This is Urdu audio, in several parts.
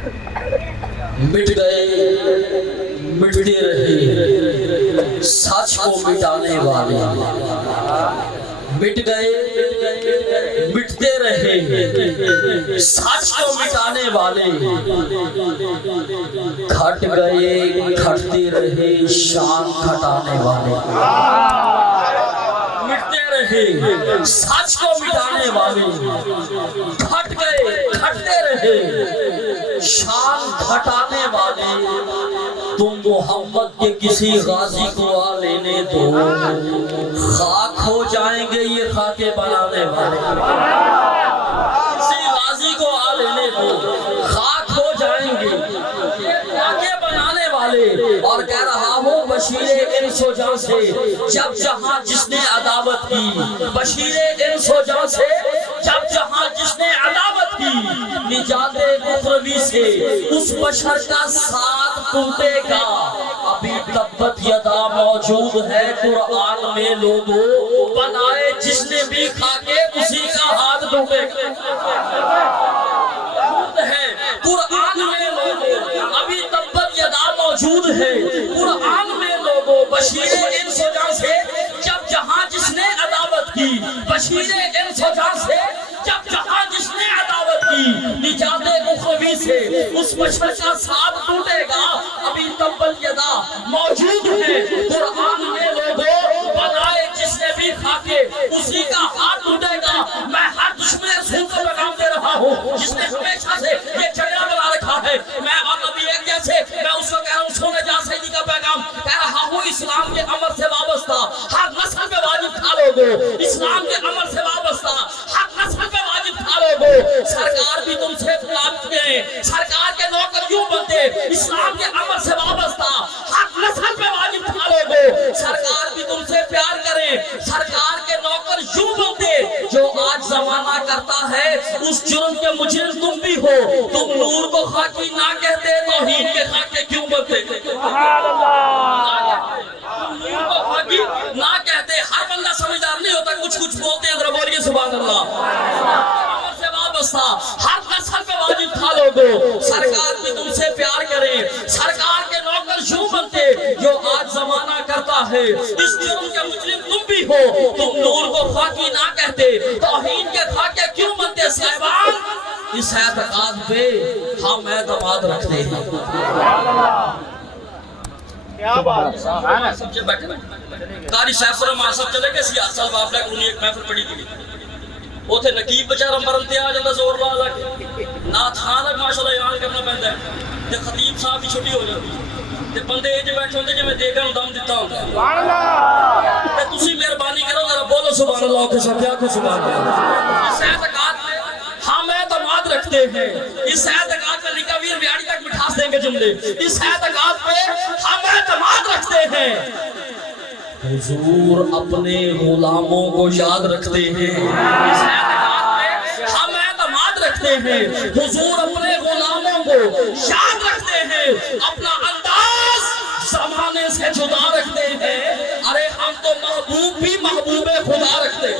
مٹ گئے مٹتے رہے سچ کو مٹانے والے، مٹ گئے مٹتے رہے سچ کو مٹانے والے، گھٹ گئے گھٹتے رہے شان گھٹانے والے، مٹتے رہے سچ کو مٹانے والے، گھٹ گئے گھٹتے رہے شان گھٹانے والے، تم محمد کے کسی غازی کو آ لینے دو، خاک ہو جائیں گے یہ خاکے بنانے والے، کسی غازی کو آ لینے دو، خاک ہو جائیں گے یہ خاکے بنانے والے۔ اور کہہ رہا ہوں بشیر انس و جاں سے جب جہاں جس نے عداوت کی، بشیر انس و جاں سے جب جہاں جس نے عداوت کی، نجات اخروی سے اس بشر کا ساتھ ٹوٹے گا۔ ابھی تبت یدا موجود ہے قرآن میں لوگوں، بنائے جس نے بھی کھاکے اسی کا ہاتھ ٹوٹے گا۔ ہے قرآن میں لوگوں، ابھی تبت یدا موجود ہے قرآن میں لوگوں، بشیر انس و جاں سے جب جہاں جس نے عداوت کی، بشیر انس و جاں سے جب جہاں جس نے عداوت کی، نجات اخروی سے اس بشر کا ساتھ ٹوٹے گا۔ ابھی تبت یدا موجود ہے قرآن میں لوگوں، بنائے جس نے بھی کھاکے اسی کا ہاتھ ٹوٹے گا۔ میں ہر دشمن رسول کو پیغام دے رہا ہوں جس نے ہمیشہ سے یہ جھگڑا بنا رکھا ہے، میں اور نبی ایک جیسے، میں اس کو کہہ رہا ہوں سونے جا سیدی کا پیغام کہہ رہا ہوں، اسلام کے امر سے وابستہ ہر نسل پہ واجب تھا لوگو، اسلام کے امر سے وابستہ ہر نسل پہ واجب تھا لوگو۔ سرکار بھی تم سے غلام تھے، سرکار کے نوکر یوں بنتے، اسلام کے امر سے وابستہ ہر نسل پہ واجب تھا لوگو۔ سرکار بھی تم سے پیار کریں، سرکار کے نوکر یوں بنتے، جو آج زمانہ کرتا ہے اس جرم کے مجرم تم بھی ہو۔ تم نور کو خاکی نہ کہتے، توحید کے خاکے کیوں بنتے؟ سبحان اللہ۔ نور کو خاکی نہ کہتے، ہر بندہ سمجھدار نہیں ہوتا، کچھ کچھ بولتے ہیں، ذرا بولیے سبحان اللہ۔ امر سے وابستہ ہر نسل پہ واجب تھا لوگو، سرکار بھی تم سے پیار کریں، سرکار کے نوکر یوں بنتے، جو آج زمانہ کرتا ہے اس جرم کے مجرم تم بھی ہو۔ تم نور کو خاکی نہ کہتے، توحید کے خاکے کیوں بنتے؟ صاحبان اس اعتقاد پہ ہم اعتماد رکھتے ہیں۔ سب سے بیٹھے قاری سیف الرحمان صاحب چلے گئے سی سال باپ لے انہیں ایک محفل پڑھی تھی، وہ تھے نقیب بچارہ مرن تے آ جاندہ زور لا لگ نات خان لگ ماشاءاللہ اعلان کرنا پہندا ہے تے خطیب صاحب بھی چھٹی ہو جاتی تے بندے اے جو بیٹھے ہوندے جے میں دیکھا ہوں دم دیتا ہوں سبحان اللہ۔ تے تسی مہربانی کرو ذرا بولو سبحان اللہ کے ساتھ کیا کو سبحان اللہ۔ اس اعتقاد پہ ہم اعتماد رکھتے ہیں، اس اعتقاد پہ نکاویر بیاڑی تک مٹھاس دیں گے جملے، اس اعتقاد پہ ہم اعتماد رکھتے ہیں۔ حضور اپنے غلاموں کو یاد رکھتے ہیں، اس اعتقاد پہ ہم اعتماد رکھتے ہیں۔ حضور اپنے غلاموں کو یاد رکھتے ہیں، اپنا انداز زمانے سے جدا رکھتے ہیں۔ ارے ہم تو محبوب بھی محبوب خدا رکھتے ہیں،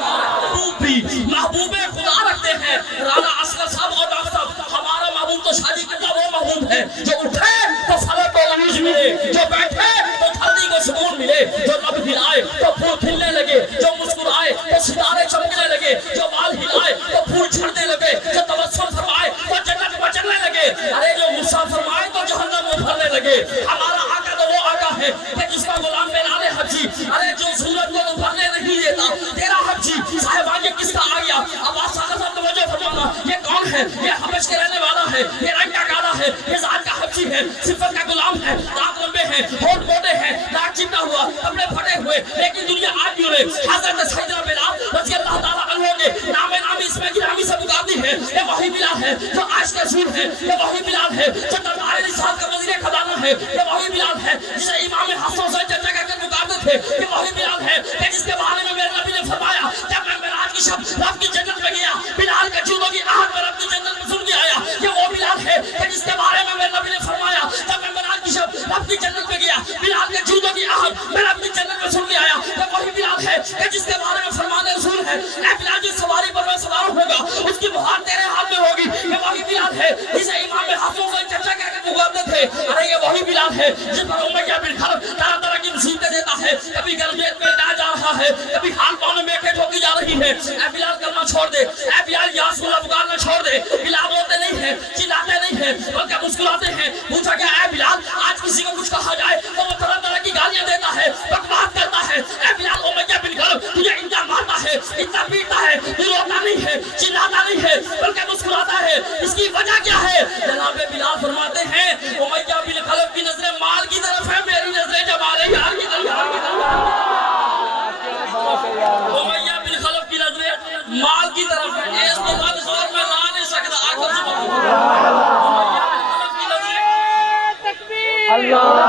محبوب بھی محبوب خدا رکھتے ہیں۔ رانا اصغر صاحب اور ڈاکٹر صاحب، ہمارا محبوب تو شادی کرتا وہ محبوب ہے جو اٹھے تو فلک و عروج ملے، جو بیٹھے تو دھرتی کو سکون ملے، جو لب ہلائے تو پھول کھلنے لگے، جو مسکرائے تو ستارے چمکنے لگے، جو بال ہلائے تو پھول جھڑنے لگے، جو تبسم فرمائے تو جنت میں چلنے لگے، ارے جو غصہ فرمائے تو جہنم میں بھرنے لگے۔ ہمارا آقا تو وہ آقا ہے کہ جس کا غلام بلال حبشی، ارے جو سورج کو تو بھرنے نہیں دیتا تیرا حبشی، صاحبان یہ کس کا آ گیا؟ اب آپ ساقہ صاحب توجہ فرمانا، یہ کون ہے؟ یہ حبش کے رہنے والا ہے، یہ رنگ کا کالا ہے، یہ ذات کا حبشی ہے، صفت کا غلام ہے، دانت لمبے ہیں، ہونٹ موٹے ہیں، ناک چمٹا ہوا، کپڑے پھٹے ہوئے، لیکن دنیا آج بھی انہیں حضرت سیدنا بلال رضی اللہ تعالیٰ عنہ نے نام نامی اس میں گرامی سے پکارتی ہے۔ یہ وہی بلال ہے جو عاشق رسول ہے، یہ وہی بلال ہے جو دربار رسالت کا وزیر خزانہ ہے، یہ وہی بلال ہے جسے امام حسن حسین چچا کہہ کر پکارتے تھے، یہ وہی بلال ہے کہ جس کے بارے میں میرے نبی نے فرمایا جب میں معراج کی شب رب کی جنت میں گیا، بلال کے جوتوں کی آہٹ میں رب کی جنت میں سن کے آیا۔ یہ وہ بلال ہے کہ جس کے بارے میں میرے نبی نے فرمایا جب میں معراج کی شب رب کی جنت میں گیا، بلال کے جوتوں کی آہٹ میں رب کی جنت میں سن کے آیا۔ یہ وہی بلال ہے کہ جس کے بارے میں فرمان رسول ہے اے بلال جس سواری پر میں سوار ہوگا اس کی مہار تیرے ہاتھ میں ہوگی۔ یہ وہی بلال ہے جسے امام ارے یہ وہی بلال ہے جس پر امیہ بن خلف طرح طرح کی مصیبتیں دیتا ہے، کبھی گرجیت میں لا جا رہا ہے، کبھی حال پاؤں میں میکے ٹھوکی جا رہی ہے. اے بلال کلمہ چھوڑ دے، اے بلال یا رسول اللہ پکارنا چھوڑ دے. بلال روتے نہیں ہیں، چلاتے نہیں ہیں، بلکہ مسکراتے ہیں. پوچھا کہ اے بلال آج کسی کو کچھ کہا جائے تو وہ طرح طرح کی گالیاں دیتا ہے، بکواس کرتا ہے. اے بلال امیہ بن خلف تجھے اتنا مارتا ہے، اتنا پیٹتا ہے، تو روتا نہیں ہے، چلاتا نہیں ہے، بلکہ مسکراتا ہے. اس کی وجہ کیا ہے؟ جناب بلال فرماتے ہیں امیہ بن خلف کی نظریں مال کی طرف ہے، میری نظریں جمال یار کی طرف. امیہ بن خلف کی نظریں مال کی طرف ہے. اس کو بعد زور میں لا نہیں سکتا. آخر سبحان امیہ بن خلف کی نظریں تکبیر اللہ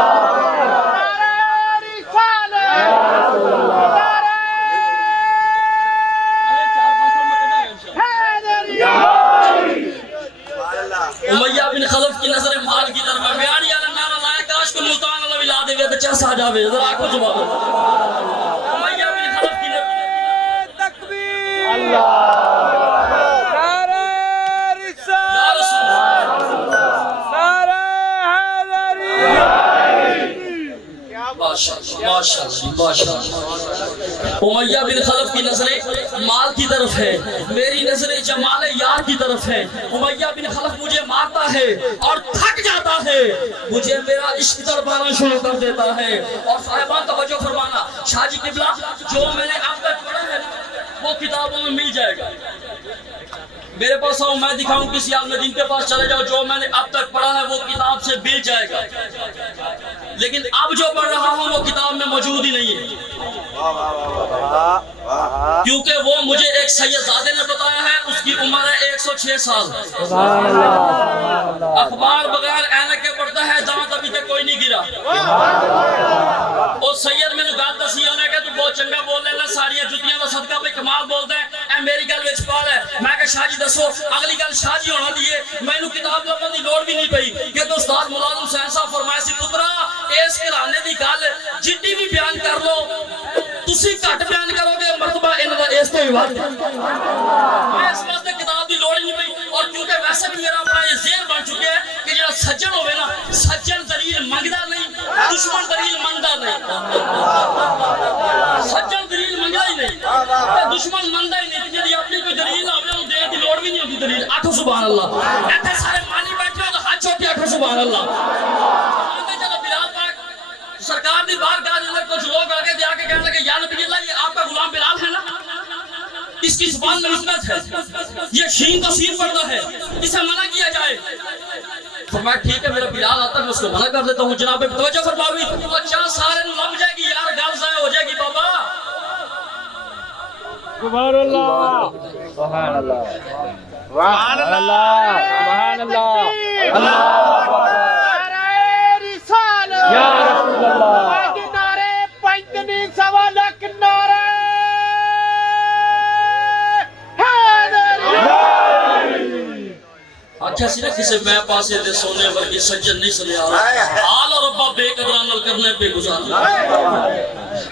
امیہ بن خلف کی نظر مال کی طرف ہے. بیانی علی نعرہ لائے کاش کو ملتان اللہ بلا دے گئے تو چیسا جاوے. ذرا آنکھوں سبحان اللہ. امیہ بن خلف کی نظر تکبیر اللہ نعرہ رسالت یا رسول اللہ نعرہ حیدری. ماشاءاللہ. امیہ بن خلف کی نظریں مال کی طرف ہے، میری نظریں جمال یار کی طرف ہے. امیہ بن خلف مجھے مارتا ہے اور تھک جاتا ہے، مجھے میرا عشق تڑپانا شروع کر دیتا ہے. اور صاحبان توجہ فرمانا، شاہ جی قبلہ جو میں نے اب تک پڑھا ہے وہ کتابوں میں مل جائے گا. میرے پاس آؤ میں دکھاؤں کسی عالم دین کے پاس چلے جاؤ، جو میں نے اب تک پڑھا ہے وہ کتاب سے مل جائے گا. لیکن اب جو پڑھ رہا ہوں وہ کتاب میں موجود ہی نہیں ہے، کیونکہ وہ مجھے ایک سید زادے نے بتایا ہے. اس کی عمر ہے 106 سال. اخبار بغیر اینک کے پڑھتا ہے، دانت ابھی تک کوئی نہیں گرا. اور سید میں گل دسی انہیں کہ تو بہت چنگا بول لینا، ساری جتیاں کا صدقہ پہ کمال بولتا ہے. اے میری گل وچ پال ہے. میں کہ شاہ جی دسو اگلی گل شاہ جی ہونا دیے. مینوں کتاب لبن دی لوڑ بھی نہیں پئی کہ تو استاد مولانا حسین صاحب فرمایا سی پترا اس گھرانے دی گل جتنی بھی بیان کر لو تسی گھٹ بیان کرو گے، مرتبہ انہاں دا اس تو ہی ود. میں اس واسطے کتاب دی لوڑ ہی نہیں پئی. اور کیونکہ ویسے بھی میرا اپنا یہ ذہن بن چکے ہے کہ جڑا سجن ہوے نا، سجن دلیل منگدا نہیں، دشمن دلیل منگدا نہیں. سجن دلیل منگدا ہی نہیں تے دشمن منگدا ہی نہیں. جڑی اپنی کوئی دلیل ہوے اونوں دین دی لوڑ بھی نہیں ہوندی. دلیل آکھو سبحان اللہ. ایتھے سارے مانی بیٹھے ہو تو ہاتھ چوک کے آکھو سبحان اللہ. چلو بلال پاک سرکار دی بارگاہ میں کچھ لوگ آگے دے آ کے کہنے لگے یا نبی اللہ یہ آپ کا غلام بلال ہے نا، اس کی زبان میں رسمت ہے، یہ شین تو سین پڑھتا ہے، اسے منع کیا جائے. فرمایا ٹھیک ہے میرا بلال آتا ہے میں اس کو منع کر دیتا ہوں. جناب توجہ فرماوی تو چاہ سارے لم جائے گی یار، گل ضائع ہو جائے گی. بابا سبحان اللہ سبحان اللہ سبحان اللہ سبحان اللہ. نعرہ رسالت یا رسول اللہ. نعرہ پینتنی سوا لکھ نعرہ آکھیا سی نا کسے میں پاسے دے سونے ورگی سجن نہیں سنیا حال اور ربا بے قدران نل کرنے پہ گزارنا.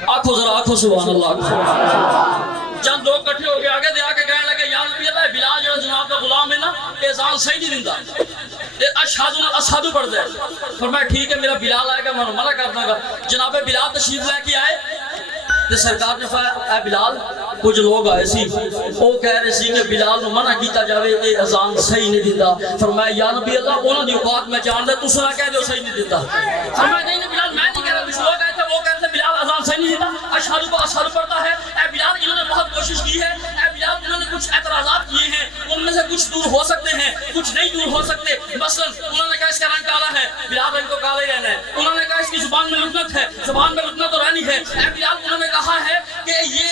آنکھو ذرا آنکھو سبحان اللہ. چند لوگ کٹھے ہو کے آگے دے آ کے کہنے لگے یا نبی اللہ بلال جو جناب کا غلام ہے نا اذان صحیح نہیں دیندا، اشہدو پڑھ دے. فرمایا ٹھیک ہے میرا بلال آئے گا میں منع کر دوں گا. جناب بلال تشریف لے کے آئے تو سرکار نے فرمایا اے بلال کچھ لوگ آئے سی وہ کہہ رہے سی کہ بلال نو منع کیتا جاوے اے اذان صحیح نہیں دیندا. فرمایا یا نبی اللہ انہاں دی اوقات میں جان دے تساں کہہ دیو صحیح نہیں دیندا. فرمایا نہیں بلال میں نہیں کہہ رہا. کچھ لوگ آئے تھے وہ کہتے تھے بلال اذان صحیح نہیں دیندا، اشہدو کو اشہدو پڑھتا ہے. اے بلال انہوں نے بہت کوشش کی ہے، اے بلال انہوں نے کچھ اعتراضات کیے ہیں، ان میں سے کچھ دور ہو سکتے ہیں کچھ نہیں دور ہو سکتے. مثلا انہوں نے کہا اس کا رنگ کالا ہے، بلال رنگ کو کالا ہی رہنا ہے. انہوں نے کہا اس کی زبان میں لکنت ہے، زبان میں لکنت تو رہنی ہے. اے بلال انہوں نے کہا ہے کہ یہ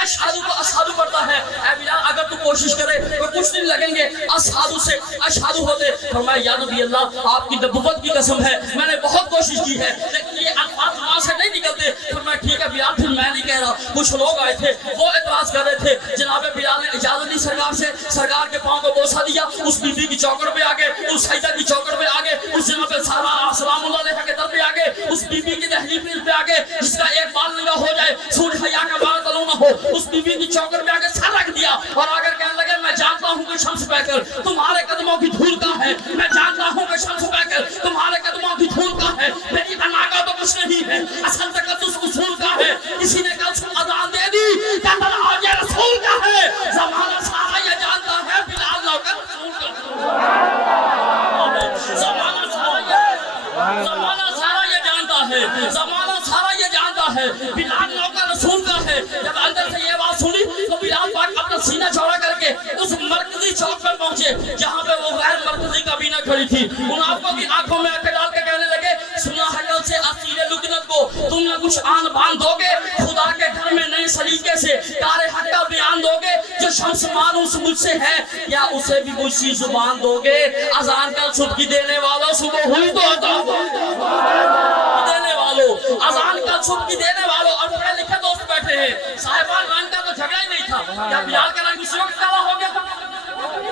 اشہدو کو اشہدو پڑھتا ہے. اے بلال اگر تو کوشش کرے تو کچھ نہیں لگیں گے اشہدو سے اشہدو ہوتے. فرمایا یا نبی اللہ آپ کی نبوت کی قسم ہے میں نے بہت کوشش کی ہے لیکن یہ الفاظ وہاں سے نہیں نکلتے. فرمایا ٹھیک ہے بلال پھر میں نہیں کہہ رہا. کچھ لوگ آئے تھے وہ اعتراض کر رہے تھے. جناب بلال نے اجازت دی سرکار سے، سرکار کے پاؤں کو بوسہ دیا، اس بی بی کی چوکڑ پہ آگے، اس سیدہ کی چوکڑ پہ آگے، اس جناب سلام اللہ علیہ کے در پہ آگے، اس بی بی کی دہلی پہ آگے جس کا ایک بال ننگا ہو جائے سورج حیا کا بال تلو نہ ہو، اس بی بی کی چوکڑ پہ آگے سر رکھ دیا اور آگر کہنے لگے میں جانتا ہوں کہ شمس پیکر تمہارے قدموں کی دھول کا ہے، میں جانتا ہوں کہ شمس پیکر تمہارے قدموں ہے، اصل تقدس رسول کا ہے. کسی نے کل اذان دے دی کہتا آج یہ رسول کا ہے. زمانہ سارا یہ جانتا ہے بلال نوکر رسول کا ہے. زمانہ سارا یہ جانتا ہے، زمانہ سارا یہ جانتا ہے بلال نوکر رسول کا ہے. جب اندر سے یہ بات سنی تو بلال پاک اپنا سینہ چوڑا کر کے اس مرکزی چوک پر پہنچے جہاں پہ وہ غیر مرکزی کابینہ کھڑی تھی. ان آنکھوں کی آنکھوں میں آنکھیں ڈال کے کہنے لگے سنا ہے کل سے اسیر لکنت کو تم نے کچھ آن باندھ دو گے، خدا کے گھر میں نئے سلیقے سے کار حق کا بیان دو گے. جو شمس مانوس مجھ سے ہے یا اسے بھی مجھ سی زبان دو گے. اذان کل صبح کی دینے والوں صبح ہوئی تو دینے والوں، اذان کل صبح کی دینے والوں. اور پڑھے لکھے دوست بیٹھے ہیں صاحبان، رنگ کا تو جھگڑا ہی نہیں تھا. کیا بلال کا رنگ اسی وقت کالا ہو گیا تھا؟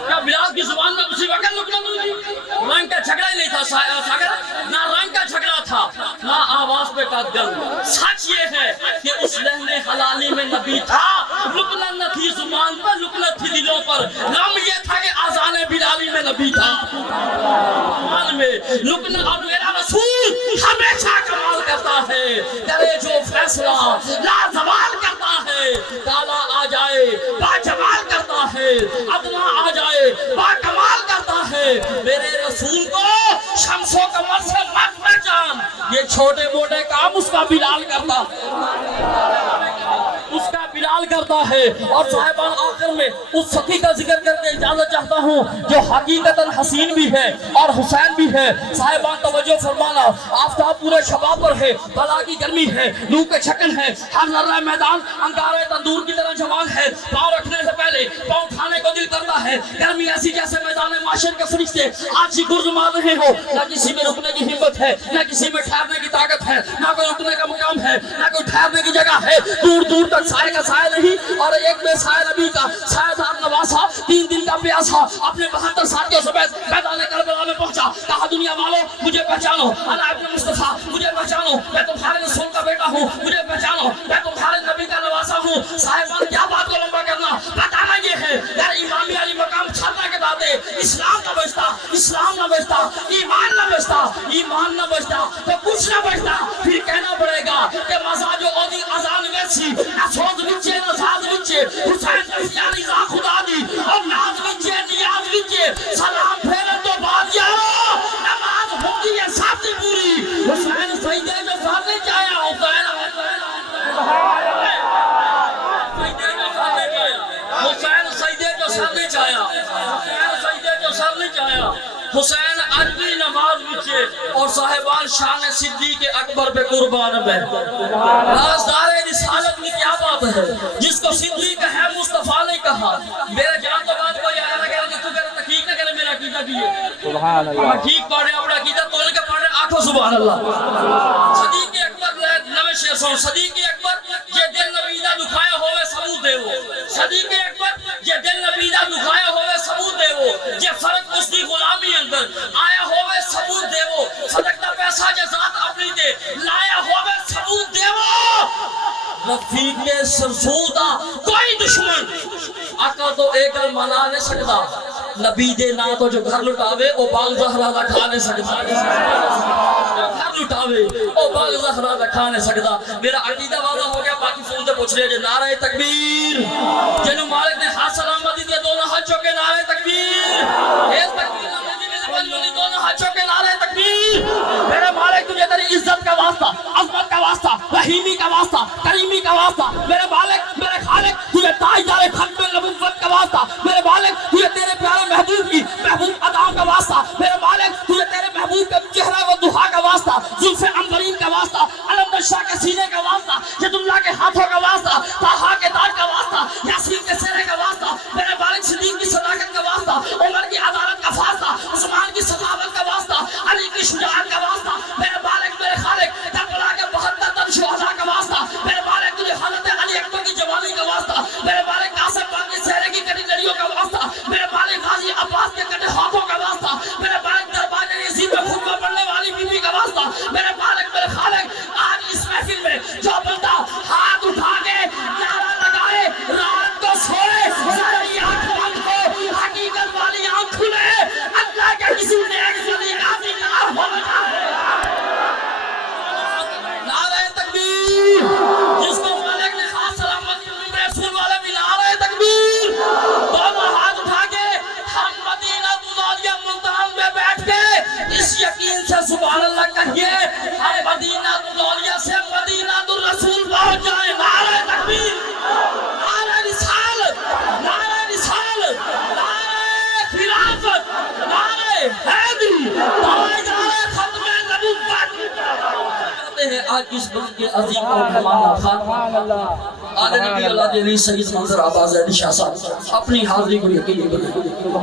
کیا بلال کی زبان میں اسی وقت لکنت ہوئی تھی؟ رنگ کا جھگڑا ہی نہیں تھا ساگر، نہ رنگ کا جھگڑا تھا نہ آواز پہ کا گل. سچ یہ ہے کہ اس لہن حلالی میں نبی تھا. لکنت نہ تھی زبان پر، لکنت تھی دلوں پر. غم یہ تھا کہ اذان بلالی میں نبی تھا. زبان میں لکنت. اور میرا رسول ہمیشہ کمال کرتا ہے، کرے جو فیصلہ لازوال کرتا ہے. کالا آ جائے با جمال کرتا ہے، ادنا آ جائے با کمال کرتا ہے. میرے رسول کو شمس و قمر سے مت پہچان، یہ چھوٹے موٹے کام اس کا بلال کرتا ہے. اور صاحبان آخر میں اس سخی کا ذکر کر کے اجازت چاہتا ہوں جو حقیقتاً حسین بھی ہے اور حسین بھی ہے. صاحبان توجہ فرمانا، آفتاب پورے شباب پر ہے، بلا کی گرمی ہے، لو کے چھکن ہے، ہر ذرہ میدان انگارے تندور کی طرح جوان ہے. پاؤں رکھنے سے پہلے پاؤں اٹھانے کو دل کرتا ہے. گرمی ایسی جیسے میدان معاشر کے فرشتے آج ہی گرز مار رہے ہو. نہ کسی میں رکنے کی ہمت ہے، نہ کسی میں ٹھہرنے کی طاقت ہے، نہ کوئی رکنے کا مقام ہے، نہ کوئی ٹھہرنے کی جگہ ہے. دور دور تک سائے کا سایہ نہیں. اور ایک بے سایہ نبی کا سایہ دار نواسا 3 دن کا پیاسا اپنے 72 ساتھیوں سمیت میدان کربلا میں پہنچا. کہا دنیا والو مجھے پہچانو، انا ابن مصطفیٰ مجھے پہچانو، میں تمہارے رسول کا بیٹا ہوں، مجھے پہچانو، میں تمہارے نبی کا نواسا ہوں. صاحبان کیا بات کو لمبا کرنا، بتانا یہ ہے یار امامی علی مقام چھڑنا کے داتے اسلام نہ بچتا، اسلام نہ بچتا، ایمان نہ بچتا، ایمان نہ بچتا تو کچھ نہ بچتا. پھر کہنا پڑے گا کہ مزاج و عودی اذان ویسی نہ سوز وچے نہ ساز وچے حسین تشیاری را خدا دی اور ناز وچے نیاز وچے سلام پھیرن تو بعد یارو نماز ہوتی ہے ساتھی پوری. حسین سجدے جو ساتھ نہیں چاہیا حسین حسین سجدے جو سر نہیں چاہیا، حسین سجدے جو سر نہیں چاہیا. حسین عربی نماز وچے اور صاحبان شان صدیق اکبر پہ قربان بے. رازدار رسالت میں کیا بات ہے جس کو صدیق ہے مصطفیٰ نے کہا. میرے جان تو بات کوئی آیا نہ کہ تو کرے تحقیق نہ کرے میرا عقیدہ کیے. سبحان اللہ. ہم ٹھیک پڑھ رہے ہیں، اپنا عقیدہ تول کے پڑھ رہے ہیں. آنکھوں سبحان اللہ. صدیق اکبر نویں شعر سن. صدیق اکبر یہ دل نبیدہ دکھایا ہوئے ثبوت دے وہ. صدیق اکبر یہ دل نبیدہ دکھایا ہوئے ثبوت دے وہ. یہ فرق اس کی غلامی اندر آیا ہوئے ثبوت دے وہ. صدقہ پیسہ جو ذات اپنی دے لایا ہوئے ثبوت دے وہ. رفیق سرسودہ کوئی دشمن آقا تو ایک منا نہیں سکتا. نبی دے نا تو جو گھر لٹاوے او باغ زہرا دا کھا نہیں سکتا. گھر لٹاوے او باغ زہرا دا کھا نہیں سکتا. میرا عقیدہ واضح ہو گیا. باقی فون سے پوچھ رہے ہیں نعرہ تکبیر. جنو مالک نے ہاتھ سلامتی دے دونوں ہاتھ چوکے نعرہ تکبیر. ایک تکبیر دونوں ہاتھ چوکے نعرہ تکبیر. میرے مالک تجھے تیری عزت کا واسطہ، عظمت کا واسطہ، رحیمی کا واسطہ، کریمی کا واسطہ، میرے مالک میرے خالق تجھے تاجدار ختم نبوت کا واسطہ، میرے مالک تجھے تیرے پیارے محبوب کی محبوب ادا کا واسطہ، میرے مالک تجھے تیرے محبوب کے چہرہ و دہا کا واسطہ، زلف عنبرین کا واسطہ، علم نشا کے سینے کا واسطہ، ید اللہ کے ہاتھوں کا واسطہ، طہا کے تاج کا واسطہ، یاسین کے سرے کا واسطہ، میرے مالک صدیق کی صداقت کا واسطہ، عمر کی عدالت کا واسطہ، عثمان کی صحابت کا واسطہ، علی کی شجاعت کا واسطہ، میرے مالک میرے خالق کربلا کے 72 تن شہداء کا واسطہ، میرے مالک تجھے حضرت علی اکبر کی جوانی کا واسطہ، میرے مالک قاسم پاک کے چہرے کی کٹی لڑیوں کا واسطہ، میرے مالک غازی عباس کے کٹے ہاتھوں کا واسطہ، میرے مالک دربار یزید میں خطبہ پڑھنے والی بی بی کا واسطہ، میرے مالک میرے خالق آج اس محفل میں جو بندہ ہاتھ اٹھا کے نعرہ لگائے رات کو سوئے ذرا آنکھ بند ہو حقیقت والی آنکھ کھلے اللہ کے کسی نیک ولی راضی نہ ہو سبحان اللہ کہیے، اے مدینہ الاولیاء سے مدینہ الرسول پہنچ جائے۔ نعرہ تکبیر، نعرہ رسالت، نعرہ رسالت، نعرہ خلافت، نعرہ حیدری، نعرہ ختم نبوت۔ کہتے ہیں آج اس وقت کے عظیم اور مہمان خان آل نبی اللہ علیہ سید منظر آباد زیدی شاہ صاحب اپنی حاضری کو یقینی بنائیں۔